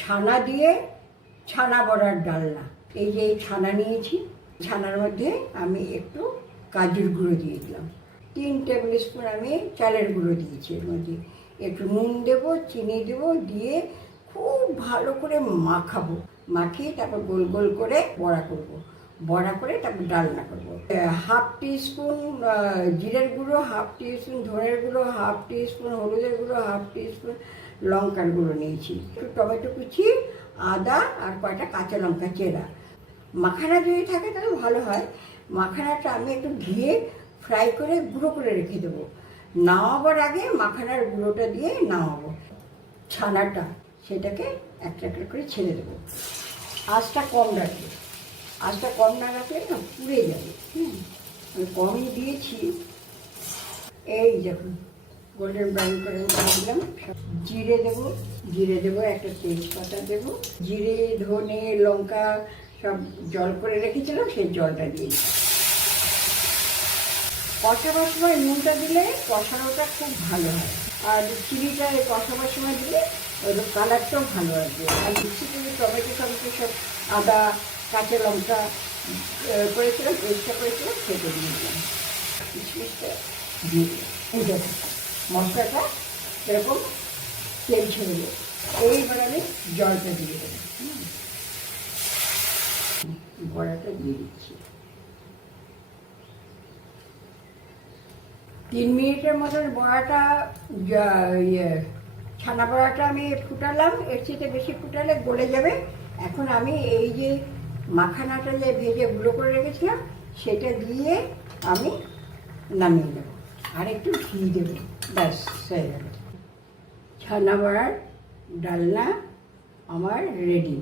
ছানা দিয়ে ছানা বড়ার ডালনা। এই যে ছানা নিয়েছি, ছানার মধ্যে আমি একটু কাজুর গুঁড়ো দিয়ে দিলাম, 3 টেবিল স্পুন আমি চালের গুঁড়ো দিয়েছি, এর মধ্যে একটু নুন দেবো, চিনি দেবো, দিয়ে খুব ভালো করে মাখাবো। মাখিয়ে তারপর গোল গোল করে বড়া করব। বড়া করে তারপর ডালনা করবো। 1/2 টিস্পুন জিরের গুঁড়ো, 1/2 টিস্পুন ধনের গুঁড়ো, 1/2 টিস্পুন হলুদের গুঁড়ো, 1/2 টিস্পুন লঙ্কার গুঁড়ো নিয়েছি, একটু টমেটো কুচি, আদা আর কয়টা কাঁচা লঙ্কা চেরা। মাখানা যদি থাকে তাহলে ভালো হয়। মাখানাটা আমি একটু ঘিয়ে ফ্রাই করে গুঁড়ো করে রেখে দেবো। নামাবার আগে মাখানার গুঁড়োটা দিয়ে নামাবো। ছানাটা সেটাকে একটা একটা করে ছেড়ে দেবো। আঁচটা কম রাখবে, আঁচটা কম না রাখলে না পুড়ে যাবে। আমি কমই দিয়েছি। এই দেখুন গোল্ডেন ব্রাউন করে দিলাম। জিরে দেবো, একটা তেজপাতা দেবো, জিরে ধনে লঙ্কা সব জল করে রেখেছিলাম, সেই জলটা দিয়ে দিলাম। কষাবার সময় নুনটা দিলে কষানোটা খুব ভালো হয়, আর চিনিটা কষাবার সময় দিলে ওই কালারটাও ভালো আসবে। আর মিক্সি করে টমেটো সব আদা কাঁচা লঙ্কা করেছিলাম, পেস্টটা করেছিলাম, সেটা দিয়ে দিলাম, কিশমিশটা দিয়ে দিলাম। এই দেখুন মশলাটা এরকম তেল ছেড়ে দেবো। এইবার আমি জলটা দিয়ে দেবো, বড়াটা দিয়ে দিচ্ছি। 3 মিনিটের মতন বড়াটা ছানা বড়াটা আমি ফুটালাম, এর চেয়ে বেশি ফুটালে গলে যাবে। এখন আমি এই যে মাখানাটা যে ভেজে গুঁড়ো করে রেখেছিলাম সেটা দিয়ে আমি নামিয়ে দেবো, আর একটু ঘি দেবো, ব্যাস হয়ে গেল। ছানা বড়ার ডালনা আমার রেডি।